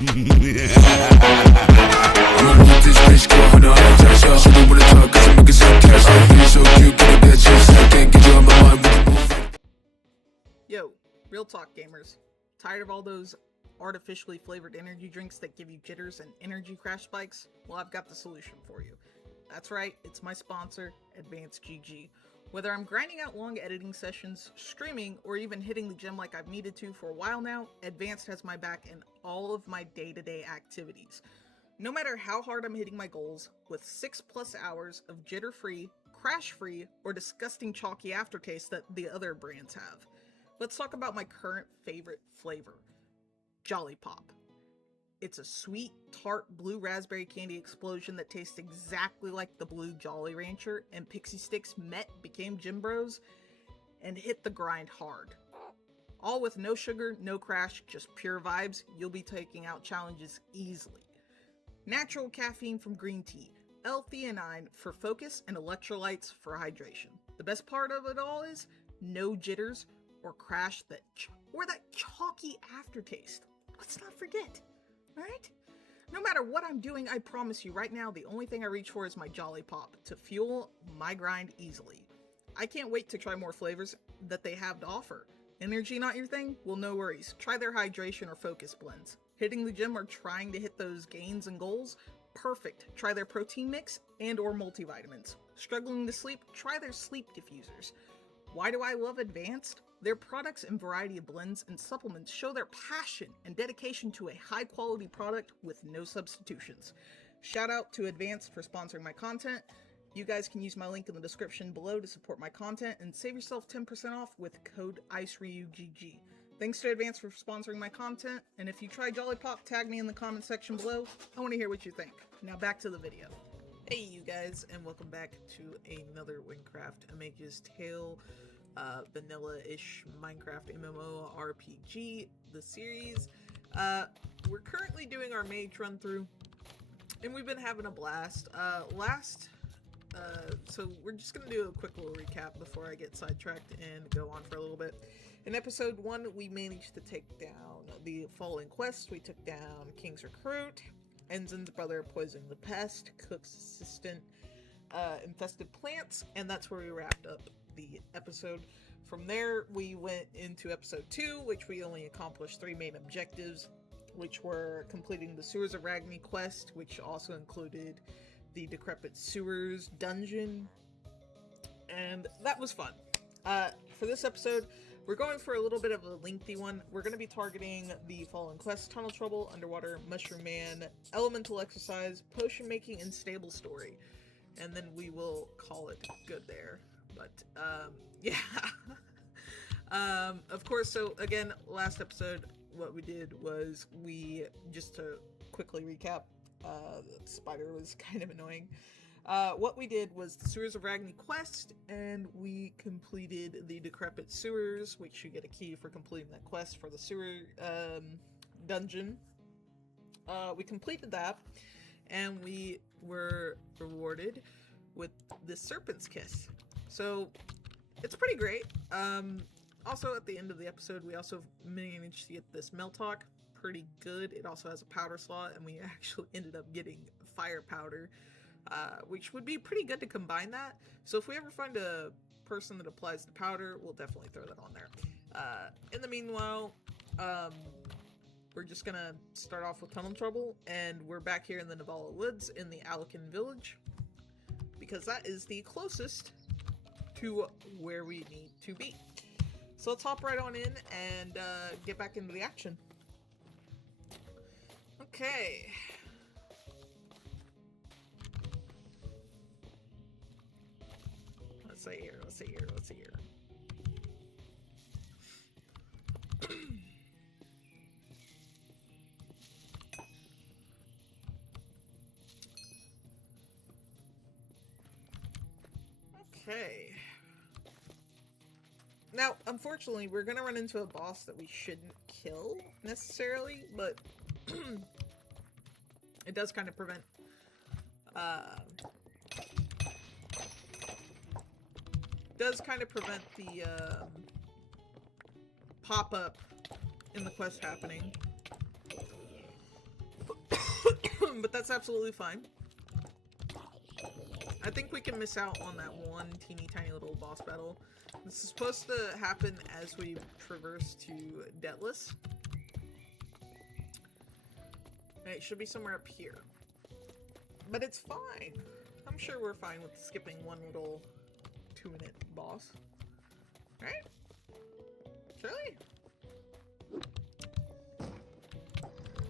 Yo, real talk gamers. Tired of all those artificially flavored energy drinks that give you jitters and energy crash spikes? Well, I've got the solution for you. That's right, it's my sponsor, AdvancedGG. Whether I'm grinding out long editing sessions, streaming, or even hitting the gym like I've needed to for a while now, Advanced has my back in all of my day-to-day activities. No matter how hard I'm hitting my goals, with 6+ hours of jitter-free, crash-free, or disgusting chalky aftertaste that the other brands have. Let's talk about my current favorite flavor, Jolly Pop. It's a sweet, tart blue raspberry candy explosion that tastes exactly like the blue Jolly Rancher and Pixie Sticks met, became Gym Bros, and hit the grind hard. All with no sugar, no crash, just pure vibes. You'll be taking out challenges easily. Natural caffeine from green tea, L-theanine for focus, and electrolytes for hydration. The best part of it all is no jitters or crash that chalky aftertaste. Let's not forget. Right? No matter what I'm doing, I promise you right now, the only thing I reach for is my Jolly Pop to fuel my grind easily. I can't wait to try more flavors that they have to offer. Energy not your thing? Well, no worries. Try their hydration or focus blends. Hitting the gym or trying to hit those gains and goals? Perfect. Try their protein mix and or multivitamins. Struggling to sleep? Try their sleep diffusers. Why do I love Advanced? Their products and variety of blends and supplements show their passion and dedication to a high-quality product with no substitutions. Shout out to Advanced for sponsoring my content. You guys can use my link in the description below to support my content and save yourself 10% off with code IceRyu.GG. Thanks to Advanced for sponsoring my content, and if you try Jolly Pop, tag me in the comment section below. I want to hear what you think. Now back to the video. Hey you guys, and welcome back to another Minecraft Mage's Tale vanilla-ish Minecraft MMORPG, the series. We're currently doing our Mage run-through, and we've been having a blast. So we're just gonna do a quick little recap before I get sidetracked and go on for a little bit. In episode 1, we managed to take down the Fallen Quest. We took down King's Recruit, Ensign's brother, Poison the Pest, Cook's assistant, infested plants, and that's where we wrapped up the episode. From there, we went into episode 2, which we only accomplished 3 main objectives, which were completing the Sewers of Ragni quest, which also included the Decrepit Sewers dungeon, and that was fun. For this episode, we're going for a little bit of a lengthy one. We're going to be targeting the Fallen Quest, Tunnel Trouble, Underwater, Mushroom Man, Elemental Exercise, Potion Making, and Stable Story. And then we will call it good there. But, yeah. Of course, so again, last episode, what we did was just to quickly recap, the spider was kind of annoying. What we did was the Sewers of Ragni quest, and we completed the Decrepit Sewers, which you get a key for completing that quest for the sewer, dungeon. We completed that, and we were rewarded with the Serpent's Kiss. So, it's pretty great. Also, at the end of the episode, we also managed to get this Meltalk. Pretty good. It also has a powder slot, and we actually ended up getting fire powder, which would be pretty good to combine that. So if we ever find a person that applies the powder, we'll definitely throw that on there. In the meanwhile, we're just gonna start off with Tunnel Trouble, and we're back here in the Navala Woods in the Alakan Village, because that is the closest to where we need to be. So let's hop right on in and get back into the action. Okay. Let's see here. Okay. Now, unfortunately, we're gonna run into a boss that we shouldn't kill, necessarily, but it does kind of prevent, the, pop-up in the quest happening. But that's absolutely fine. I think we can miss out on that one teeny tiny little boss battle. This is supposed to happen as we traverse to Deathless. And it should be somewhere up here. But it's fine. I'm sure we're fine with skipping one little 2-minute boss. Right? Surely?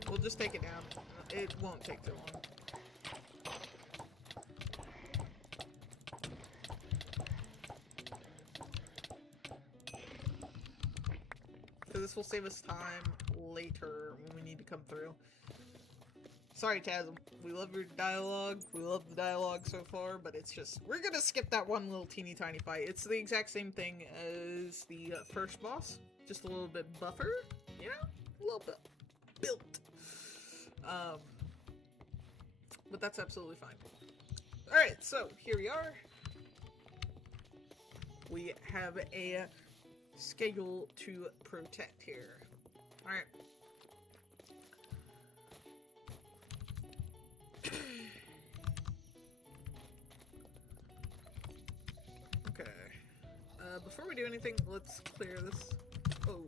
We'll just take it down. It won't take too long. So this will save us time later when we need to come through. Sorry, Taz, we love your dialogue. We love the dialogue so far, but it's just, we're gonna skip that one little teeny tiny fight. It's the exact same thing as the first boss, just a little bit buffer, you know? A little bit built. But that's absolutely fine. Alright, so here we are. We have a schedule to protect here. Alright. Okay. Before we do anything, let's clear this. Oh.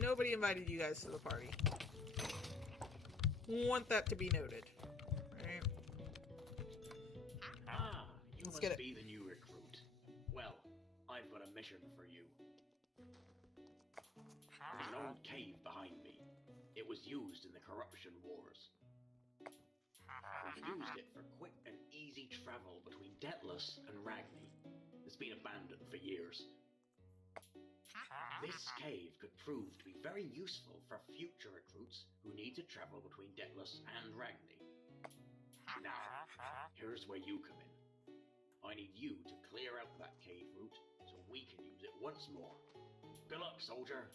Nobody invited you guys to the party. Want that to be noted. Right? Ah, you Let's must get it. be the new recruit. Well, I've got a mission for you. There's an old cave behind me. It was used in the corruption wars. We've used it for quick and easy travel between Deathless and Ragni. It's been abandoned for years. This cave could prove to be very useful for future recruits who need to travel between Deathless and Ragni. Now, here's where you come in. I need you to clear out that cave route so we can use it once more. Good luck, soldier!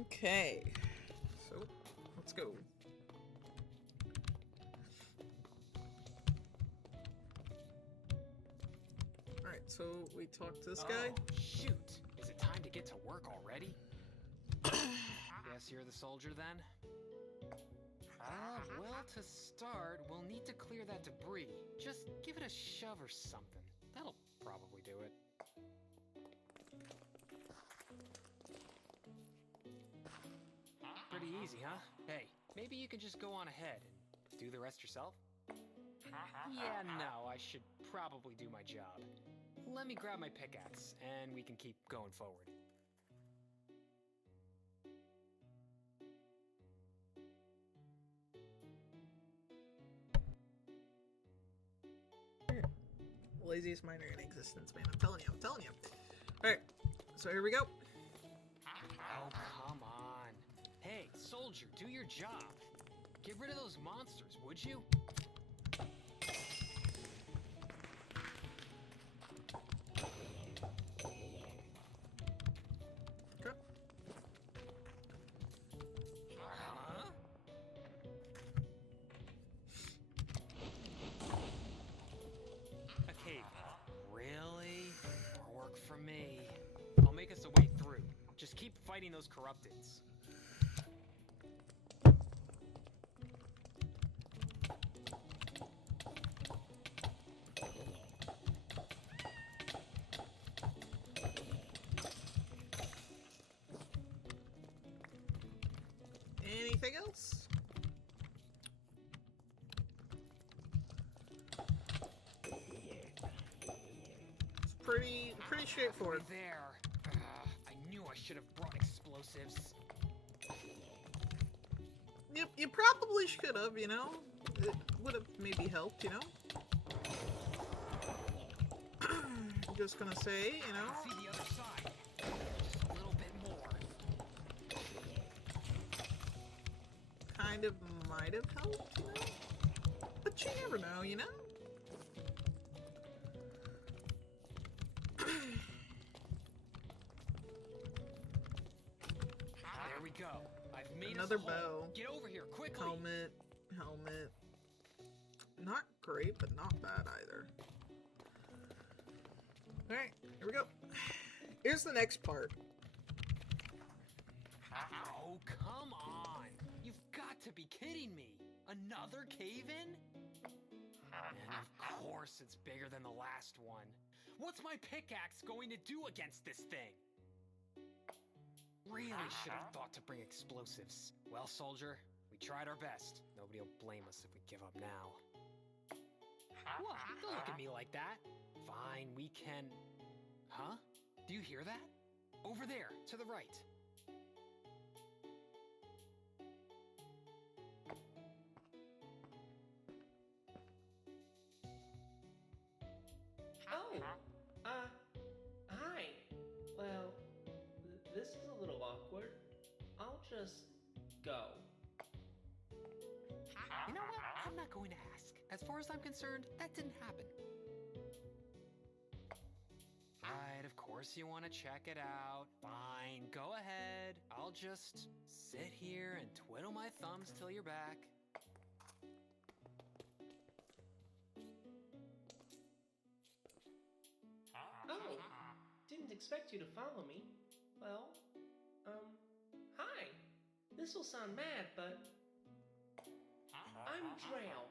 Okay. So, let's go. Alright, so we talked to this guy. Oh, shoot. Is it time to get to work already? Guess you're the soldier then? Well, to start, we'll need to clear that debris. Just give it a shove or something. That'll probably do it. Pretty easy, huh? Hey, maybe you could just go on ahead and do the rest yourself? Yeah, no, I should probably do my job. Let me grab my pickaxe, and we can keep going forward. Laziest miner in existence, man. I'm telling you, I'm telling you. Alright, so here we go. Oh, come on. Hey, soldier, do your job. Get rid of those monsters, would you? Okay. Huh? A cave. Really? More work for me. I'll make us a way through. Just keep fighting those corrupteds. Anything else? It's pretty straightforward. Halfway there. I knew I should have brought explosives. You probably should have, you know? It would have maybe helped, you know? I'm just gonna say, you know? I can see the other side. Just a little bit more. Kind of might have helped, you know? But you never know, you know? There we go. I've made Another us a hole. bow. Get over here quickly. Helmet. Not great, but not bad either. Alright, here we go. Here's the next part. Oh, come on! You've got to be kidding me! Another cave-in? And of course it's bigger than the last one. What's my pickaxe going to do against this thing? Really should have thought to bring explosives. Well, soldier, we tried our best. Nobody will blame us if we give up now. What? Don't look at me like that. Fine, we can... Huh? Do you hear that? Over there, to the right. Oh, hi. Well, this is a little awkward. I'll just go. You know what? I'm not going to ask. As far as I'm concerned, that didn't happen. Right, of course you want to check it out. Fine, go ahead. I'll just sit here and twiddle my thumbs till you're back. Oh, didn't expect you to follow me. Well, hi. This will sound mad, but I'm Drail,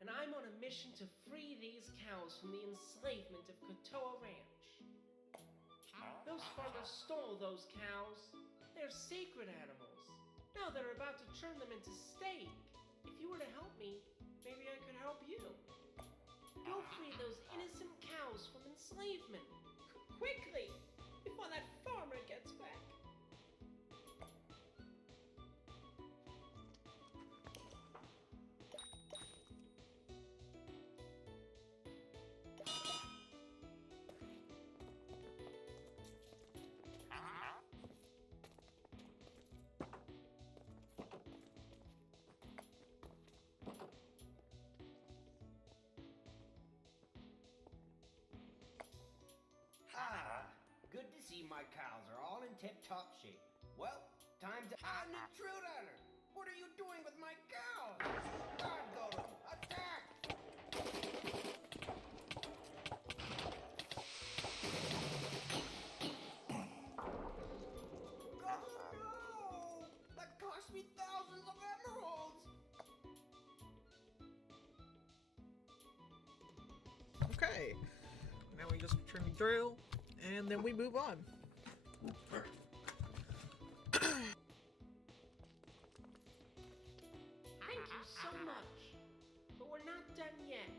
and I'm on a mission to free these cows from the enslavement of Kotoa Ranch. Those farmers stole those cows. They're sacred animals. Now they're about to turn them into steak. If you were to help me, maybe I could help you. Go free those innocent cows from enslavement. Quickly, before that farmer gets back. Good to see my cows are all in tip-top shape. Well, time to... An intruder! What are you doing with my cows? Guard go to attack! Oh no! That cost me thousands of emeralds! Okay. Now we just return the drill, and then we move on. Thank you so much. But we're not done yet.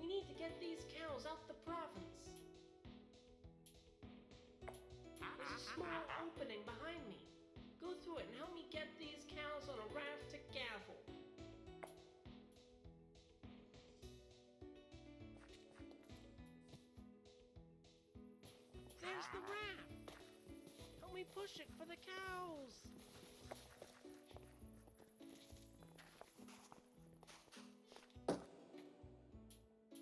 We need to get these cows out the province. There's a small opening behind me. Go through it and help me get these cows on a raft to Gavel. There's the raft. Help me push it for the cows.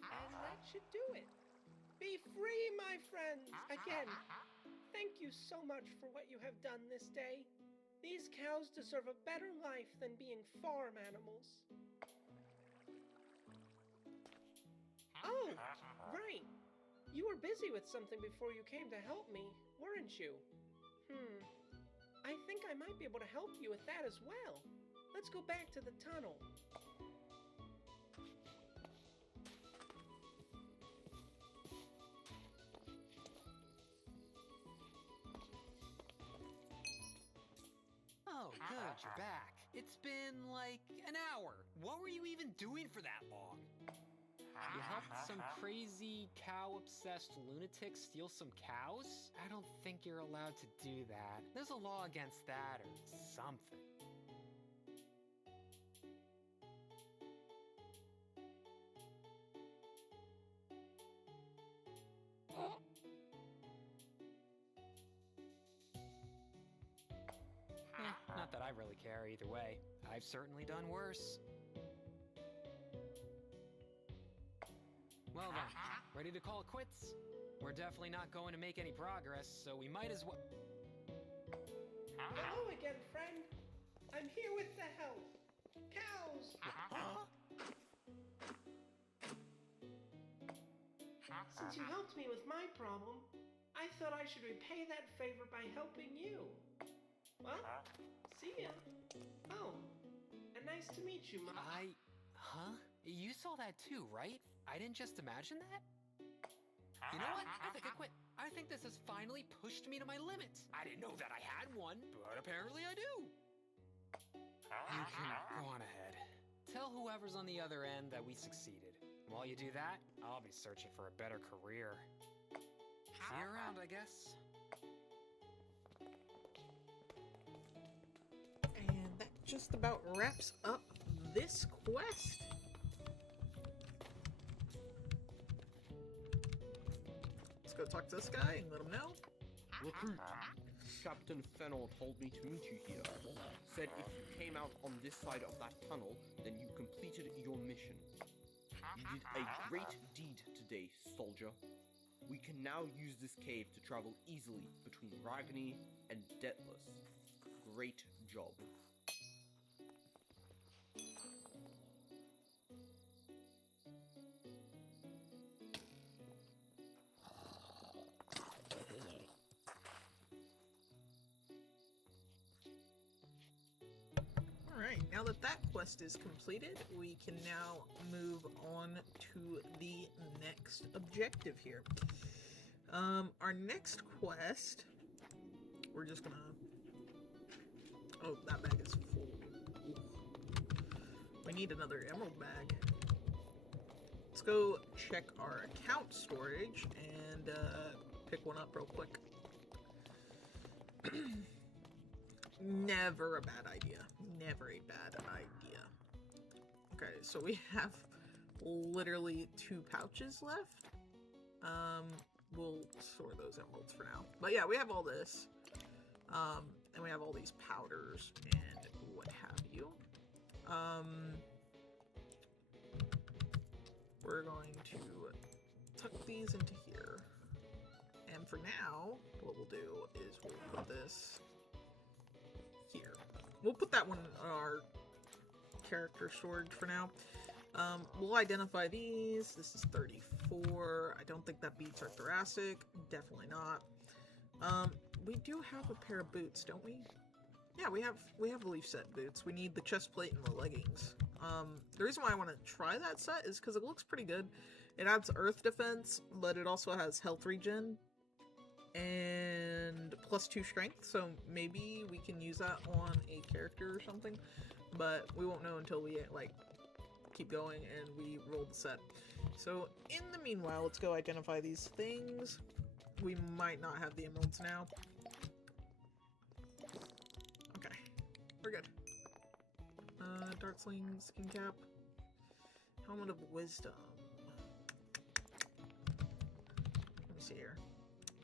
And that should do it. Be free, my friends. Again, thank you so much for what you have done this day. These cows deserve a better life than being farm animals. Oh, right. You were busy with something before you came to help me, weren't you? I think I might be able to help you with that as well. Let's go back to the tunnel. Oh, good, you're back. It's been like an hour. What were you even doing for that long? You helped some crazy cow-obsessed lunatic steal some cows? I don't think you're allowed to do that. There's a law against that or something. Not that I really care either way. I've certainly done worse. Well then, ready to call it quits? We're definitely not going to make any progress, so we might as well... Hello again, friend. I'm here with the help. Cows! Huh? Since you helped me with my problem, I thought I should repay that favor by helping you. Well, see ya. Oh, and nice to meet you, Ma. Huh? You saw that too, right? I didn't just imagine that? You know what? I think I quit. I think this has finally pushed me to my limits. I didn't know that I had one, but apparently I do. You can go on ahead. Tell whoever's on the other end that we succeeded. While you do that, I'll be searching for a better career. See you around, I guess. And that just about wraps up this quest. Let's go talk to this guy and let him know. Recruit. Captain Fennel told me to meet you here. Said if you came out on this side of that tunnel, then you completed your mission. You did a great deed today, soldier. We can now use this cave to travel easily between Ragni and Deathless. Great job. Alright, now that that quest is completed, we can now move on to the next objective here. Our next quest, we're just gonna... Oh, that bag is full. Ooh. We need another emerald bag. Let's go check our account storage and pick one up real quick. Never a bad idea. Never a bad idea. Okay, so we have literally 2 pouches left. We'll store those emeralds for now. But yeah, we have all this. And we have all these powders and what have you. We're going to tuck these into here. And for now, what we'll do is we'll put this here. We'll put that one on our character storage for now. We'll identify these. This is 34. I don't think that beats our thoracic. Definitely not. We do have a pair of boots, don't we? Yeah, we have leaf set boots. We need the chest plate and the leggings. The reason why I want to try that set is because it looks pretty good. It adds earth defense, but it also has health regen and +2 strength, so maybe we can use that on a character or something, but we won't know until we like keep going and we roll the set. So in the meanwhile, let's go identify these things. We might not have the emeralds now. Okay, we're good. Dart sling, skin cap, helmet of wisdom. Let me see here.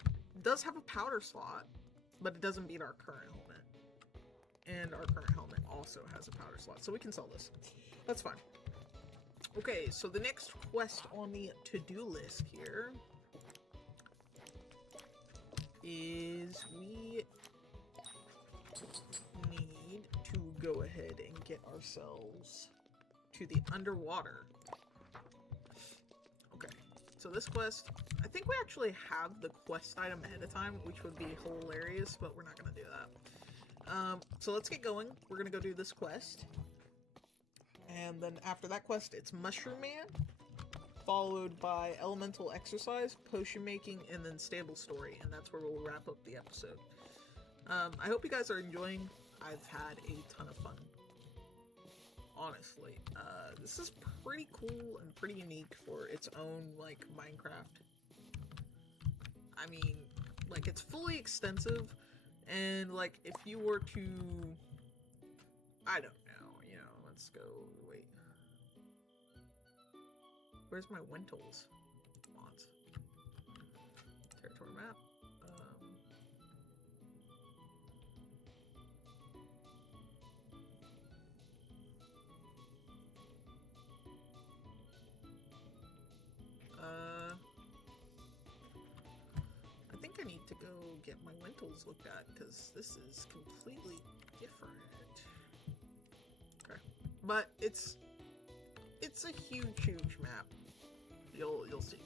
It does have a powder slot, but it doesn't beat our current helmet. And our current helmet also has a powder slot, so we can sell this. That's fine. Okay, so the next quest on the to-do list here is we need to go ahead and get ourselves to the underwater. Okay, so this quest, I think we actually have the quest item ahead of time, which would be hilarious, but we're not going to do that. So let's get going. We're going to go do this quest. And then after that quest, it's Mushroom Man, followed by Elemental Exercise, Potion Making, and then Stable Story, and that's where we'll wrap up the episode. I hope you guys are enjoying. I've had a ton of fun, honestly. This is pretty cool and pretty unique for its own, like, Minecraft. I mean, like, it's fully extensive, and, like, if you were to... I don't know, you know, let's go... Wait. Where's my Wentles? Mods. Territory map. I think I need to go get my Wentles looked at, because this is completely different. Okay. But it's a huge map. You'll see.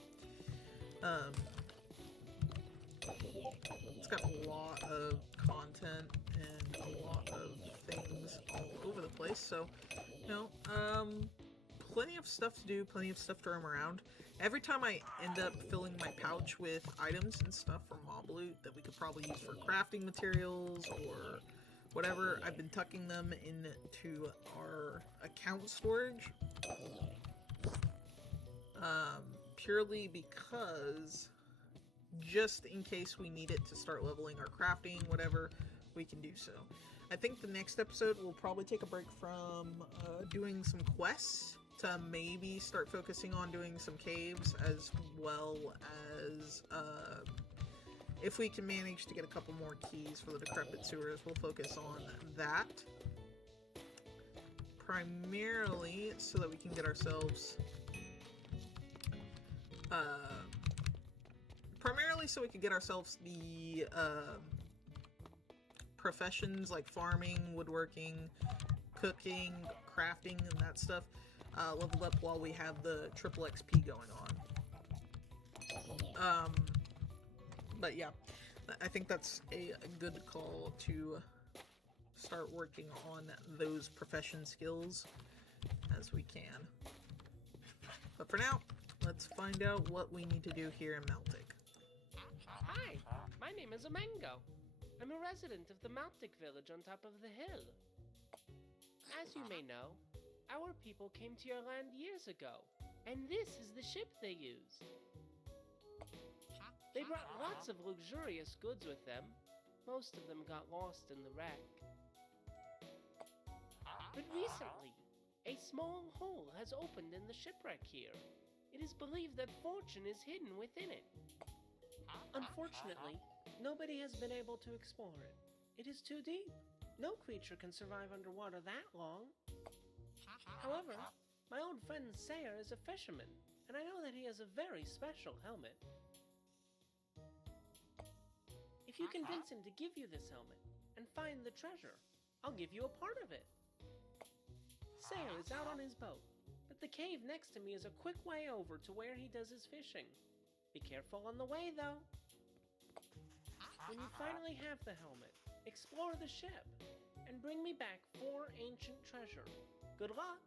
It's got a lot of content and a lot of things all over the place, so, you know, plenty of stuff to do, plenty of stuff to roam around. Every time I end up filling my pouch with items and stuff from mob loot that we could probably use for crafting materials or whatever, I've been tucking them into our account storage. Purely because just in case we need it to start leveling our crafting, whatever, we can do so. I think the next episode we'll probably take a break from doing some quests to maybe start focusing on doing some caves, as well as if we can manage to get a couple more keys for the decrepit sewers, we'll focus on that. Primarily so that we can get ourselves the professions like farming, woodworking, cooking, crafting, and that stuff leveled up while we have the triple XP going on. But yeah, I think that's a good call to start working on those profession skills as we can. But for now, let's find out what we need to do here in Maltic. Hi, my name is Amengo. I'm a resident of the Maltic village on top of the hill. As you may know, our people came to your land years ago, and this is the ship they used. They brought lots of luxurious goods with them. Most of them got lost in the wreck. But recently, a small hole has opened in the shipwreck here. It is believed that fortune is hidden within it. Unfortunately, nobody has been able to explore it. It is too deep. No creature can survive underwater that long. However, my old friend Sayer is a fisherman, and I know that he has a very special helmet. If you convince him to give you this helmet and find the treasure, I'll give you a part of it. Sayer is out on his boat, but the cave next to me is a quick way over to where he does his fishing. Be careful on the way, though. When you finally have the helmet, explore the ship and bring me back 4 ancient treasure. Good luck!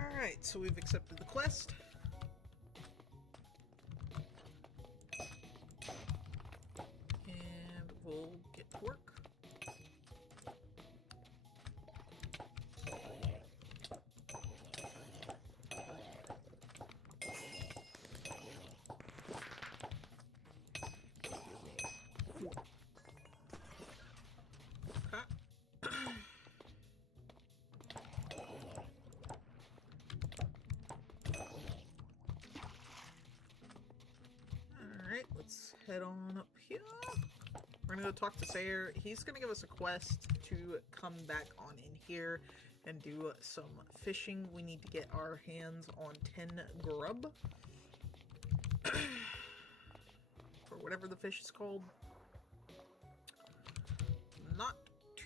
Alright, so we've accepted the quest. And we'll get to work. Alright, let's head on up here. We're gonna go talk to Sayer. He's gonna give us a quest to come back on in here and do some fishing. We need to get our hands on 10 grub. For whatever the fish is called. Not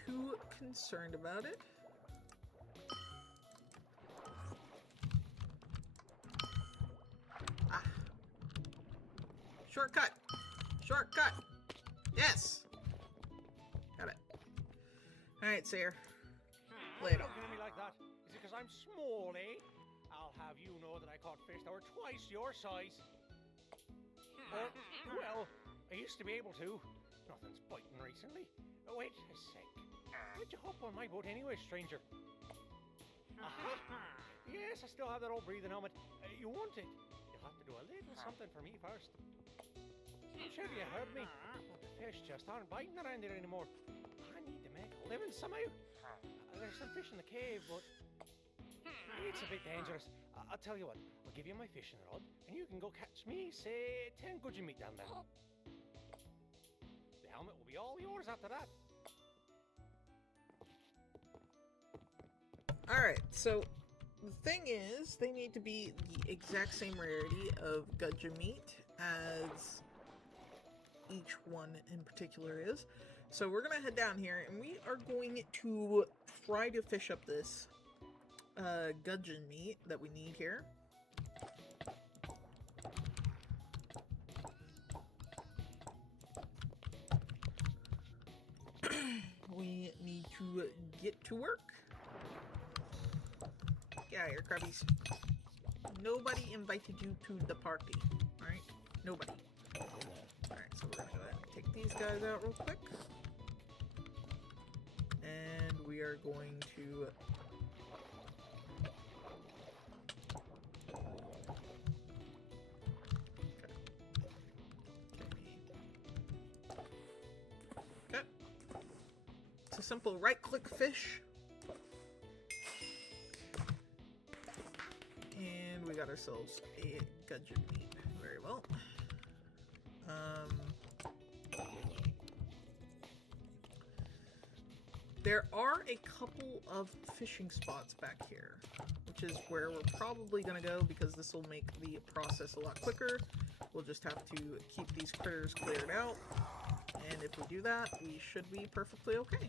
too concerned about it. Ah. Shortcut! Shortcut! Yes! Got it. Alright, Sayer. Lay it on. Looking at me like that? Is it because I'm small, eh? I'll have you know that I caught fish that were twice your size. Well, I used to be able to. Nothing's biting recently. Wait a sec. Why'd you hop on my boat anyway, stranger? Aha! Yes, I still have that old breathing helmet. You want it? You'll have to do a little something for me first. I'm sure you heard me, but the fish just aren't biting around here anymore. I need to make a living somehow. There's some fish in the cave, but it's a bit dangerous. I'll tell you what, I'll give you my fishing rod, and you can go catch me, say, 10 gudgeon meat down there. The helmet will be all yours after that. Alright, so the thing is, they need to be the exact same rarity of gudgeon meat as each one in particular is. So we're gonna head down here, and we are going to try to fish up this gudgeon meat that we need here. to get to work. Get out of here, crabbies. Nobody invited you to the party, alright? Nobody. Alright, so we're gonna go ahead and take these guys out real quick. And we are going to... Okay. It's a simple right-click fish. And we got ourselves a gudgeon meat. Very well. There are a couple of fishing spots back here, which is where we're probably going to go because this will make the process a lot quicker. We'll just have to keep these critters cleared out, and if we do that, we should be perfectly okay.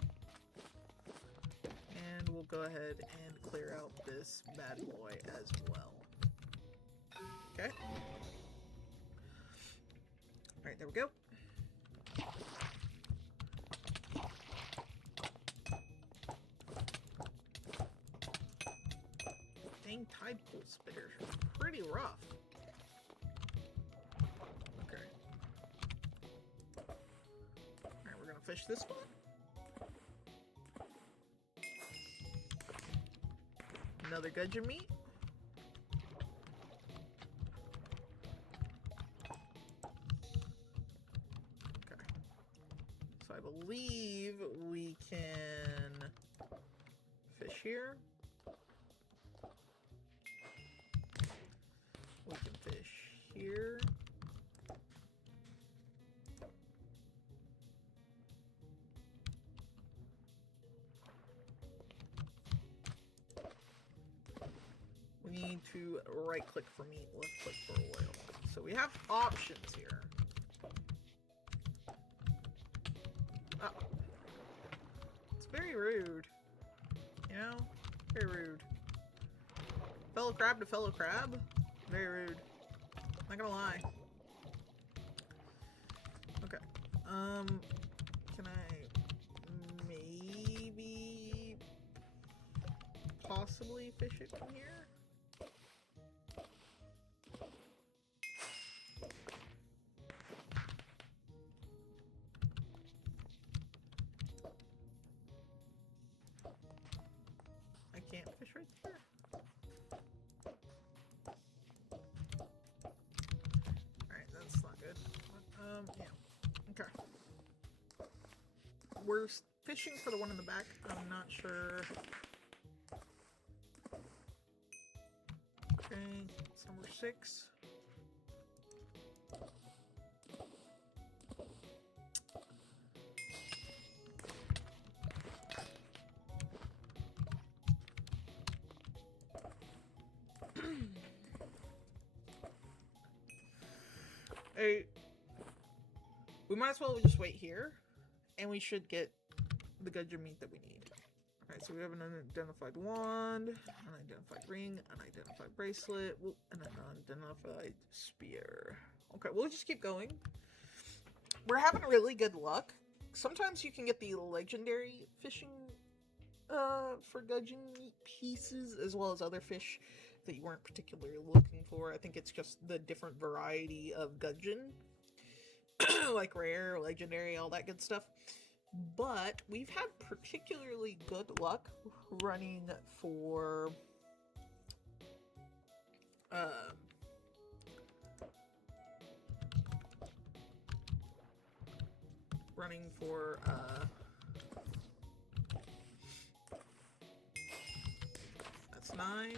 And we'll go ahead and clear out this bad boy as well. Okay. Alright, there we go. Dang tide pool spitter. Pretty rough. Okay. Alright, we're gonna fish this one. Another gudgeon meat. Okay. So I believe we can fish here. We can fish here. We need to right click for meat, left click for oil. So we have options here. Oh. It's very rude. You know? Very rude. Fellow crab to fellow crab? Very rude. Not gonna lie. Okay. Can I maybe possibly fish it from here? I can't fish right there. Alright, that's not good. Yeah. Okay. We're fishing for the one in the back. I'm not sure. Okay, it's number 6. Hey, we might as well just wait here, and we should get the gudgeon meat that we need. Alright, so we have an unidentified wand, an unidentified ring, an unidentified bracelet, and an unidentified spear. Okay, we'll just keep going. We're having really good luck. Sometimes you can get the legendary fishing for gudgeon meat pieces, as well as other fish that you weren't particularly looking for. I think it's just the different variety of gudgeon, like rare, legendary, all that good stuff. But we've had particularly good luck running for that's 9.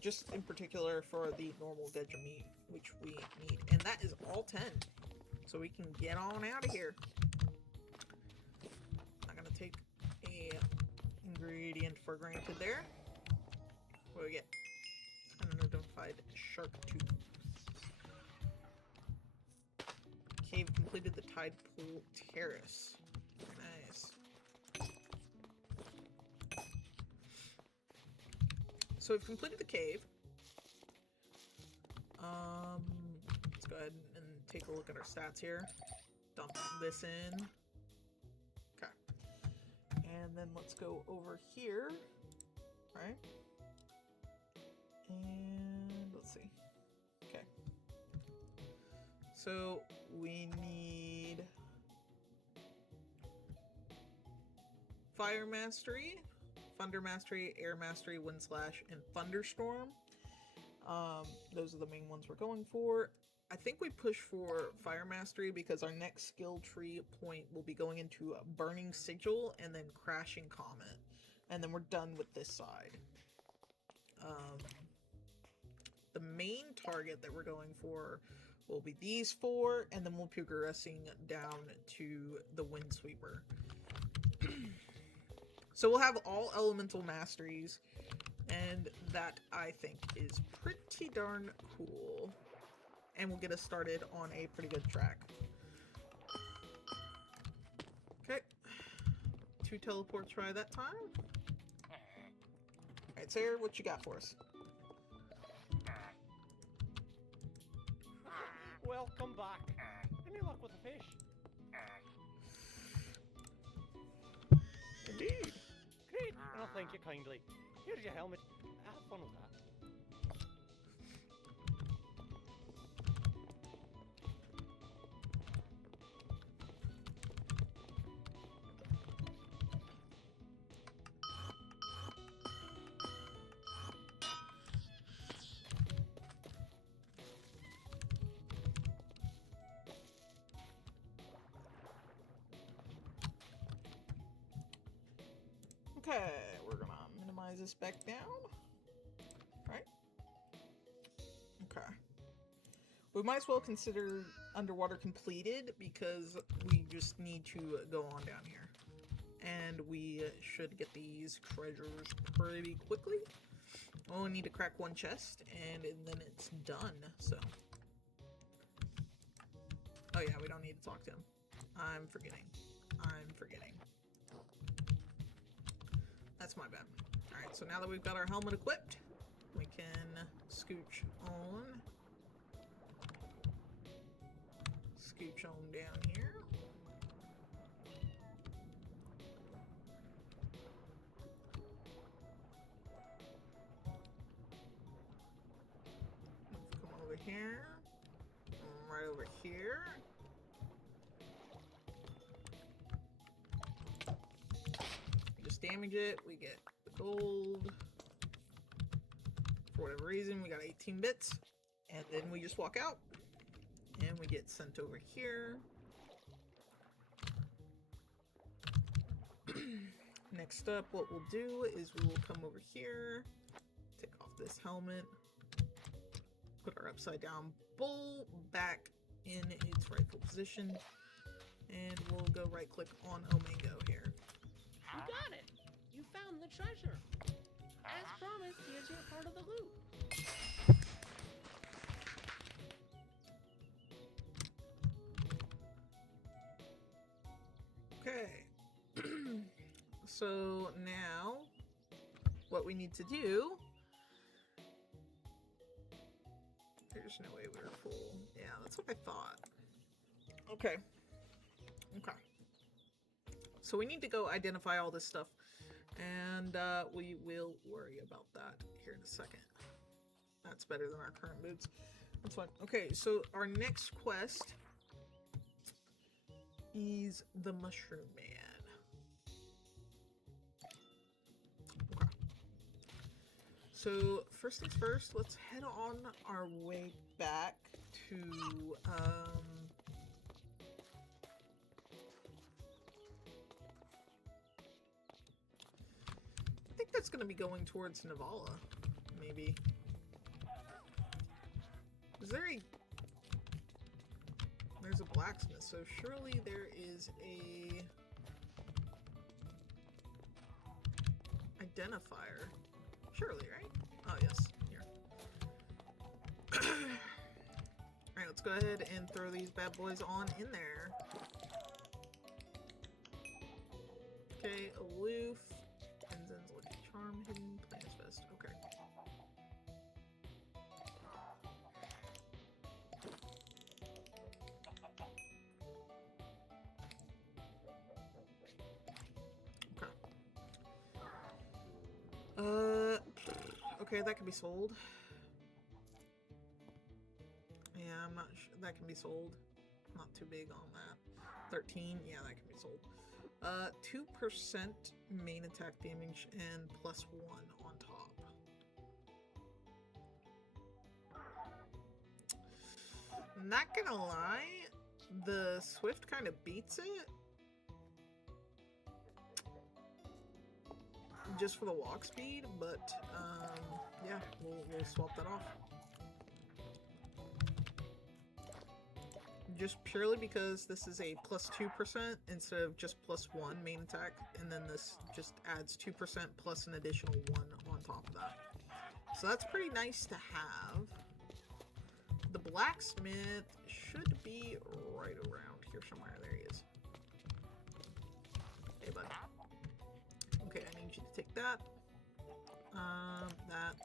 Just in particular for the normal gudgeon meat, which we need, and that is all 10. So we can get on out of here. I'm gonna take a ingredient for granted there. What do we get? Unidentified shark tooth. Cave completed the tide pool terrace. Nice. So we've completed the cave. Let's go ahead and take a look at our stats here. Dump this in. Okay. And then let's go over here, right? And let's see. Okay. So we need Fire Mastery, Thunder Mastery, Air Mastery, Wind Slash, and Thunderstorm. Those are the main ones we're going for. I think we push for Fire Mastery because our next skill tree point will be going into a Burning Sigil and then Crashing Comet. And then we're done with this side. The main target that we're going for will be these four, and then we'll be progressing down to the Windsweeper. So we'll have all elemental masteries, and that I think is pretty darn cool. And will get us started on a pretty good track. Okay. 2 teleports try that time. Alright, Sarah, what you got for us? Welcome back. Any luck with the fish? Indeed. Great, and I'll thank you kindly. Here's your helmet. Have fun with that. Okay, we're gonna minimize this back down. Right? Okay. We might as well consider underwater completed because we just need to go on down here. And we should get these treasures pretty quickly. Only need to crack 1 chest and then it's done, so. Oh yeah, we don't need to talk to him. I'm forgetting. That's my bad. Alright, so now that we've got our helmet equipped, we can scooch on. Scooch on down here. Come over here. Right over here. Damage it, we get the gold. For whatever reason, we got 18 bits, and then we just walk out, and we get sent over here. Next up, what we'll do is we will come over here, take off this helmet, put our upside down bull back in its rightful position, and we'll go right click on Omingo here. You got it! You found the treasure! As promised, here's your part of the loot. Okay. So now, what we need to do... There's no way we're full. Yeah, that's what I thought. Okay. Okay. So we need to go identify all this stuff, and we will worry about that here in a second. That's better than our current boots. That's fine. Okay, so our next quest is the Mushroom Man. Okay. So first things first, let's head on our way back to I think that's going to be going towards Navala, maybe. Is there a... There's a blacksmith, so surely there is a... identifier. Surely, right? Oh, yes. Here. Alright, let's go ahead and throw these bad boys on in there. Okay, aloof. Enzine's Lucky Charm, hidden, Plants Fest. Okay. Okay. Okay, that can be sold. Yeah, I'm not sure. That can be sold. Not too big on that. 13, yeah, that can be sold. 2% main attack damage and +1 on top. Not gonna lie, the Swift kind of beats it. Just for the walk speed, but yeah, we'll swap that off. Just purely because this is a +2% instead of just +1 main attack, and then this just adds 2% plus an additional 1 on top of that. So that's pretty nice to have. The blacksmith should be right around here somewhere. There he is. Hey, bud. Okay, I need you to take that. That,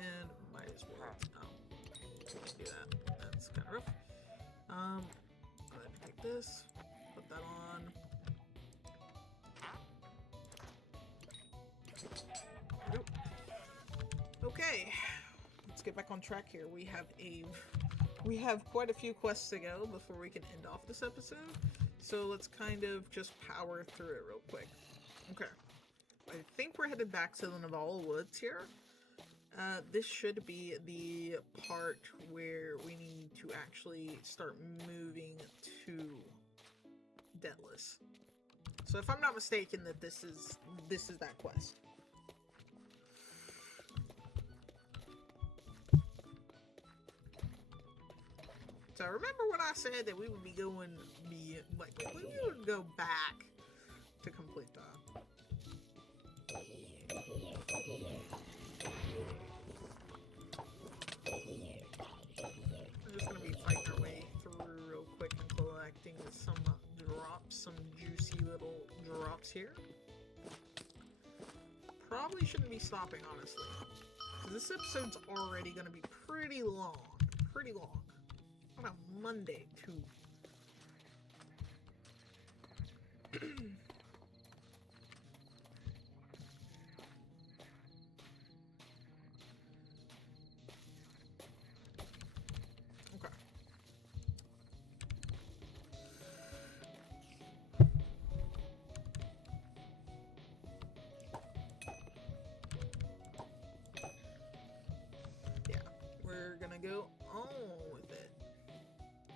and might as well. Can't do that. That's kind of rough. Go ahead and take this. Put that on. There we go. Okay, let's get back on track here. We have quite a few quests to go before we can end off this episode. So let's kind of just power through it real quick. Okay. I think we're headed back to the Navala Woods here. This should be the part where we need to actually start moving to Dentless. So if I'm not mistaken, that this is that quest. So remember when I said that we would be going we would go back to complete that. We're just gonna be fighting our way through real quick and collecting some drops, some juicy little drops here. Probably shouldn't be stopping, honestly. This episode's already gonna be pretty long. Pretty long. On a Monday, too. Okay. Yeah, we're gonna go on with it.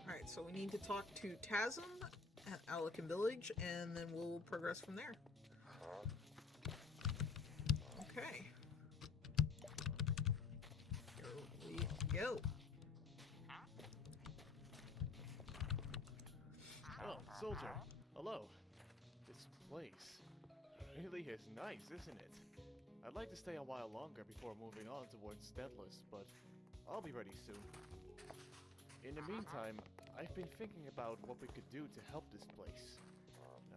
Alright, so we need to talk to Tasm at Alican Village, and then we'll progress from there. Okay. Here we go. Oh, soldier. Hello. This place really is nice, isn't it? I'd like to stay a while longer before moving on towards Dentless, but I'll be ready soon. In the meantime, I've been thinking about what we could do to help this place.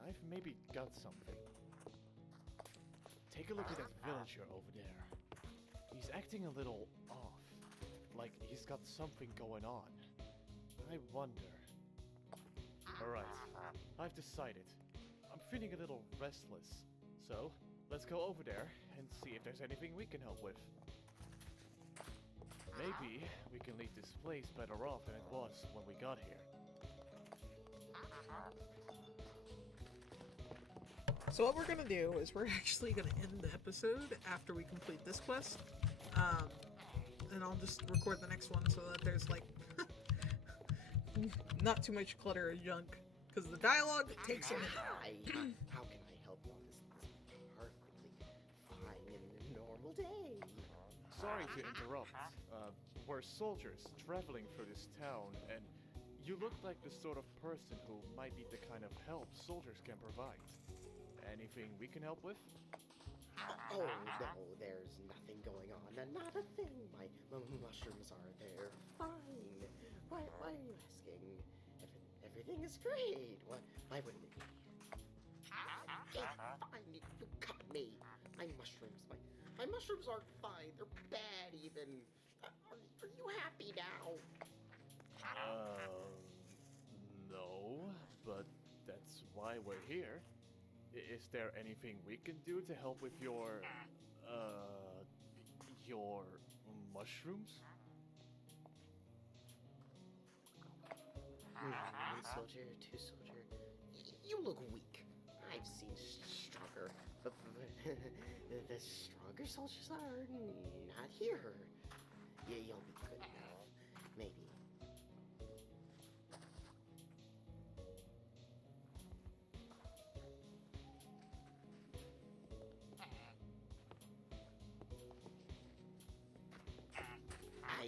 I've maybe got something. Take a look at that villager over there. He's acting a little off, like he's got something going on. I wonder. Alright, I've decided. I'm feeling a little restless, so let's go over there and see if there's anything we can help with. Maybe we can leave this place better off than it was when we got here. So what we're gonna do is we're actually gonna end the episode after we complete this quest. And I'll just record the next one so that there's like not too much clutter or junk. Because the dialogue takes a minute. Hi. How can I help you on this perfectly fine and normal day? Sorry to interrupt. We're soldiers traveling through this town, and you look like the sort of person who might need the kind of help soldiers can provide. Anything we can help with? Oh, no, there's nothing going on. Not a thing. My mushrooms are there. Fine. Why are you asking? Everything is great. Why wouldn't it be? It's fine. You caught me. My mushrooms aren't fine. They're bad even. Are you happy now? No, but that's why we're here. Is there anything we can do to help with your mushrooms? One soldier, two soldier. You look weak. I've seen stronger, but the stronger soldiers are not here. Yeah, you'll be good enough. Maybe. My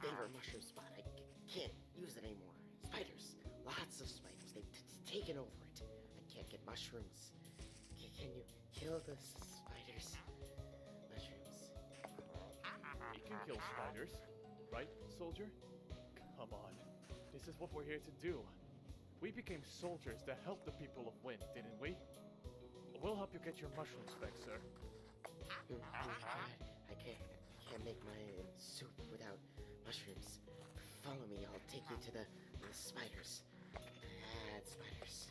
favorite mushroom spot. I can't use it anymore. Spiders. Lots of spiders. They've taken over it. I can't get mushrooms. Can you kill the spiders? Mushrooms. We can kill spiders, right, soldier? Come on. This is what we're here to do. We became soldiers to help the people of Wind, didn't we? We'll help you get your mushrooms back, sir. I can't make my soup without mushrooms. Follow me, I'll take you to the spiders. Bad spiders.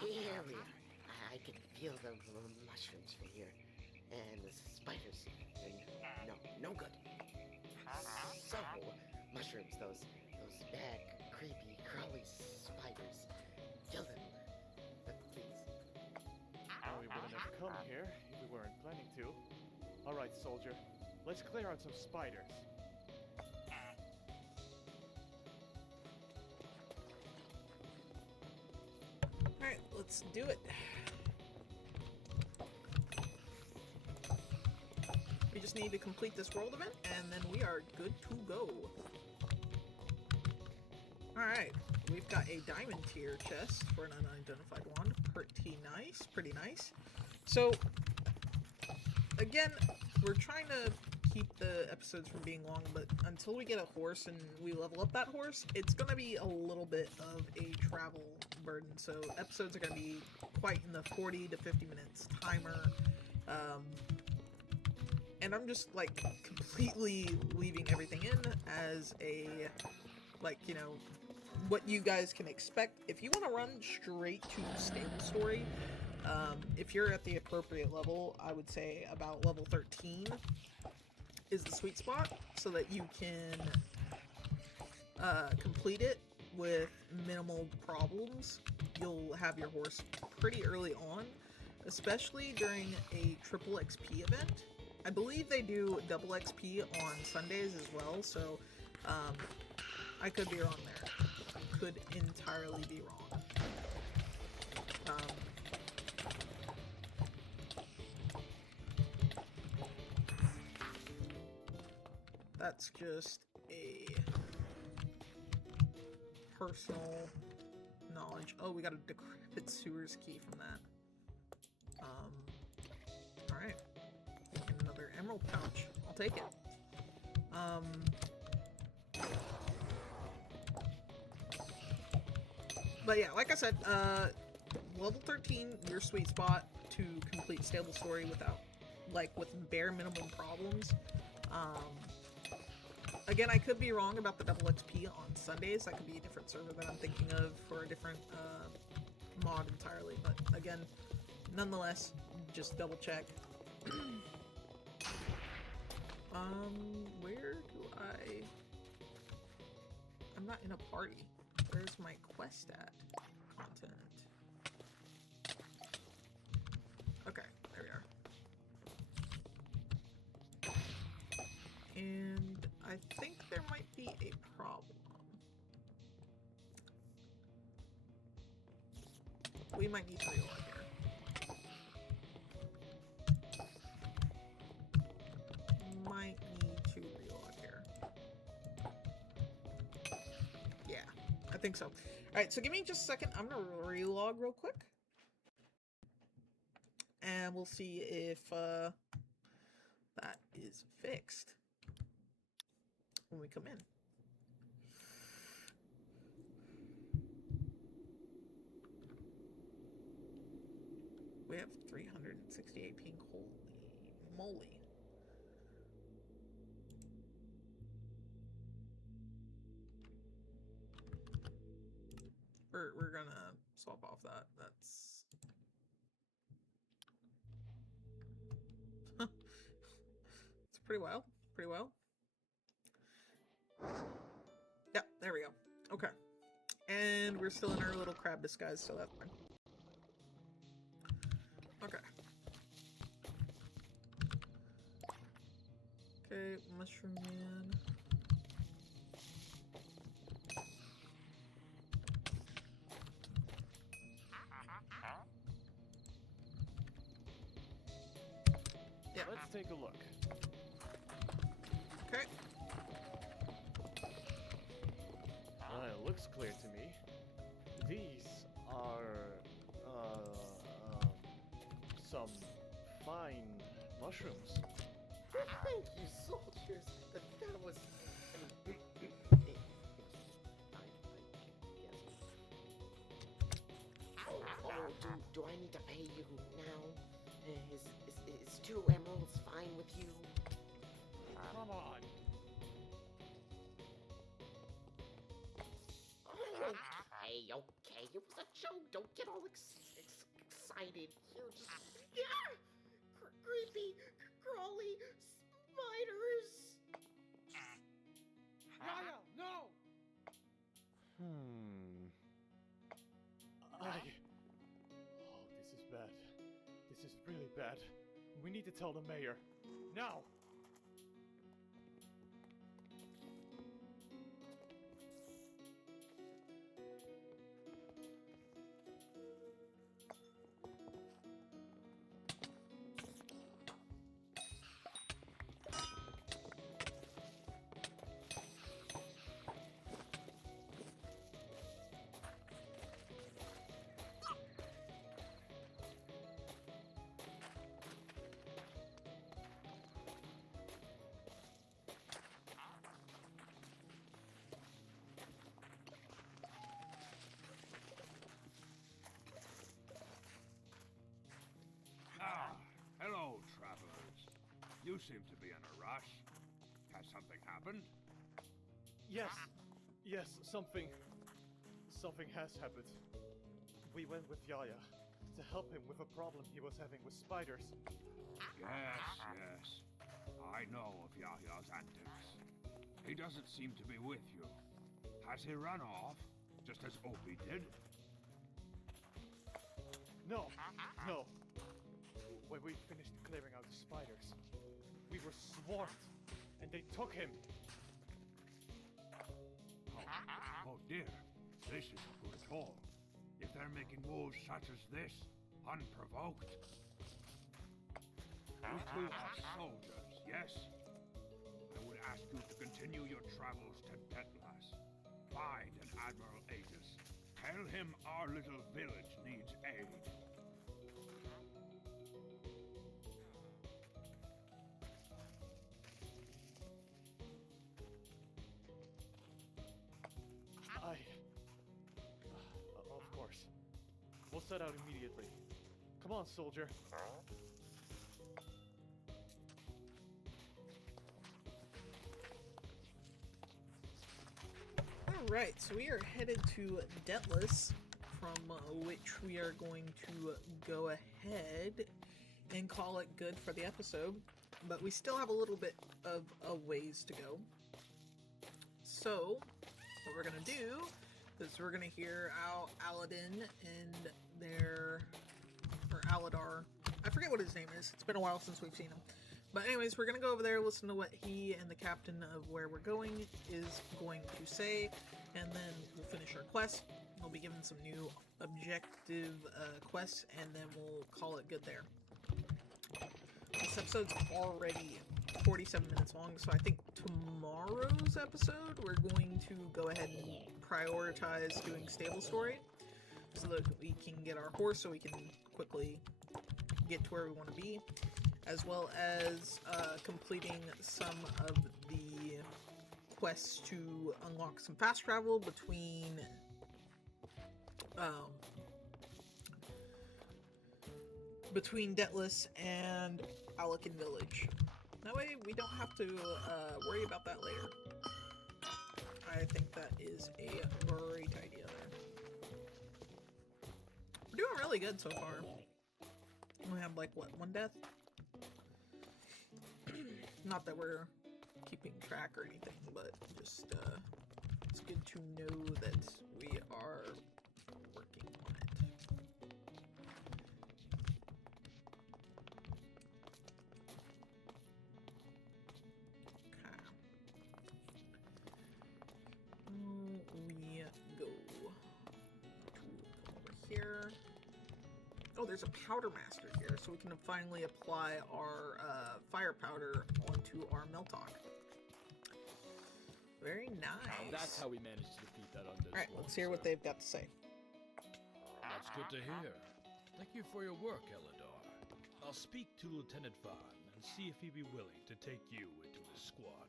Here we are. I can feel the mushrooms from here. And the spiders. And no good. So, mushrooms, those bad, creepy, crawly spiders. Kill them. But please. We wouldn't have come here if we weren't planning to. Alright, soldier. Let's clear out some spiders. Alright, let's do it. We just need to complete this world event, and then we are good to go. Alright, we've got a diamond tier chest for an unidentified wand. Pretty nice. So, again, we're trying to keep the episodes from being long, but until we get a horse and we level up that horse, it's going to be a little bit of a travel burden. So episodes are going to be quite in the 40 to 50 minutes timer. And I'm just like completely leaving everything in as a, like, you know, what you guys can expect. If you want to run straight to stable story, if you're at the appropriate level, I would say about level 13 is the sweet spot, so that you can complete it with minimal problems. You'll have your horse pretty early on, especially during a triple XP event. I believe they do double XP on Sundays as well, so I could be wrong there. Could entirely be wrong. That's just a personal knowledge. Oh, we got a decrepit sewers key from that. Alright. Another emerald pouch. I'll take it. But yeah, like I said, level 13, your sweet spot to complete stable story without, like, with bare minimum problems. Again, I could be wrong about the double XP on Sundays. That could be a different server that I'm thinking of for a different mod entirely. But again, nonetheless, just double check. Where do I'm not in a party. Where's my quest at? Content. Okay, there we are. And I think there might be a problem. We might need to reload here. Might need to reload here. Yeah, I think so. Alright, so give me just a second. I'm gonna relog real quick. And we'll see if that is fixed when we come in. We have 368 pink. Holy moly. We're gonna swap off that. That's it's pretty well. Pretty well. Yep, there we go. Okay. And we're still in our little crab disguise, so that's fine. Okay. Okay, Mushroom Man. Yeah. Let's take a look. Okay. It looks clear to me. These are some fine mushrooms. Thank you, soldiers. That was. I mean, do I need to pay you now? Is 2 emeralds fine with you? Come on. Okay. It was a joke. Don't get all excited. Here, just. Yeah! Creepy, crawly spiders! Yayha, no! Oh, this is bad. This is really bad. We need to tell the mayor. Now! Hello, travelers. You seem to be in a rush. Has something happened? Yes, something has happened. We went with Yayha to help him with a problem he was having with spiders. Yes. I know of Yahya's antics. He doesn't seem to be with you. Has he run off, just as Opie did? No. When we finished clearing out the spiders, we were swarmed, and they took him. Oh dear, this isn't good at all. If they're making moves such as this, unprovoked. You two are soldiers, yes? I would ask you to continue your travels to Detlas. Find an Admiral Aegis. Tell him our little village needs aid. Of course. We'll set out immediately. Come on, soldier. Alright, so we are headed to Detlas, from which we are going to go ahead and call it good for the episode. But we still have a little bit of a ways to go. So, what we're going to do is we're going to hear out Aladdin and or Aladar. I forget what his name is. It's been a while since we've seen him. But anyways, we're going to go over there, listen to what he and the captain of where we're going is going to say, and then we'll finish our quest. We'll be given some new objective quests, and then we'll call it good there. This episode's already 47 minutes long, so I think tomorrow's episode we're going to go ahead and prioritize doing stable story so that we can get our horse so we can quickly get to where we want to be. as well as completing some of the quests to unlock some fast travel between Deathless and Alakan Village. That way we don't have to worry about that later. I think that is a great idea there. We're doing really good so far. We have like, what, 1 death? Not that we're keeping track or anything, but just it's good to know that we are working on it. We go to over here. Oh, there's a powder master here, so we can finally apply our fire powder onto our Meltalk. Very nice. That's how we managed to defeat that undead. Alright, let's hear what they've got to say. That's good to hear. Thank you for your work, Eladar. I'll speak to Lieutenant Vaughn and see if he'd be willing to take you into his squad.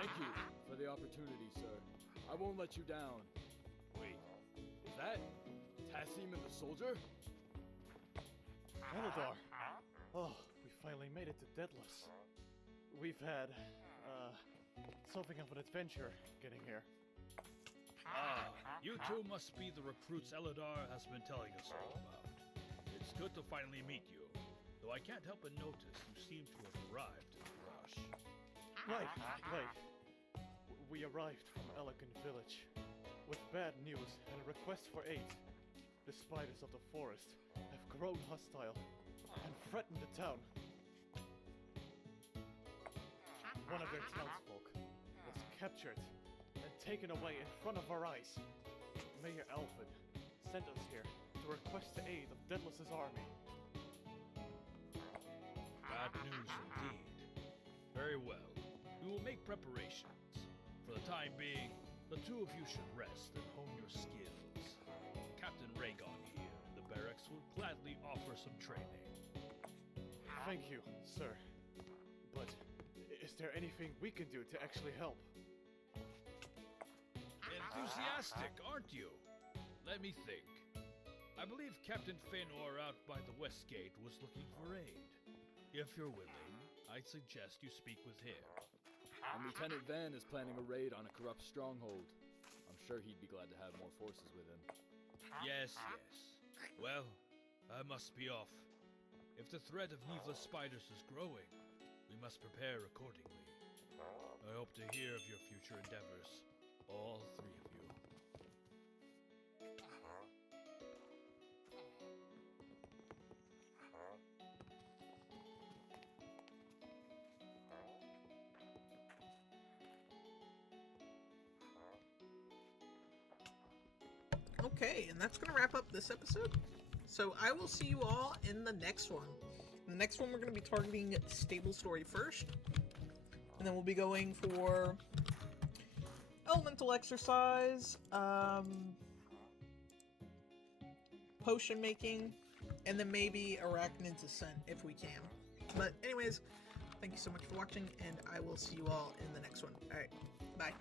Thank you for the opportunity, sir. I won't let you down. Wait, is that Tassim and the soldier? Eladar! Oh, we finally made it to Deathless. We've had, something of an adventure getting here. Ah, you two must be the recruits Eladar has been telling us all about. It's good to finally meet you, though I can't help but notice you seem to have arrived in a rush. Right. We arrived from Alakan Village with bad news and a request for aid. The spiders of the forest have grown hostile and threatened the town. One of their townsfolk was captured and taken away in front of our eyes. Mayor Alvin sent us here to request the aid of Deathless's army. Bad news indeed. Very well. We will make preparations. For the time being, the two of you should rest and hone your skills. Captain Raygon here in the barracks will gladly offer some training. Thank you, sir. But is there anything we can do to actually help? Enthusiastic, aren't you? Let me think. I believe Captain Fëanor out by the west gate was looking for aid. If you're willing, I'd suggest you speak with him. And Lieutenant Van is planning a raid on a corrupt stronghold. I'm sure he'd be glad to have more forces with him. Yes. Well, I must be off. If the threat of needless spiders is growing, we must prepare accordingly. I hope to hear of your future endeavors, all three of you. Okay, and that's going to wrap up this episode. So I will see you all in the next one. In the next one, we're going to be targeting Stable Story first. And then we'll be going for Elemental Exercise, Potion Making, and then maybe Arachnid's Ascent if we can. But anyways, thank you so much for watching, and I will see you all in the next one. Alright, bye.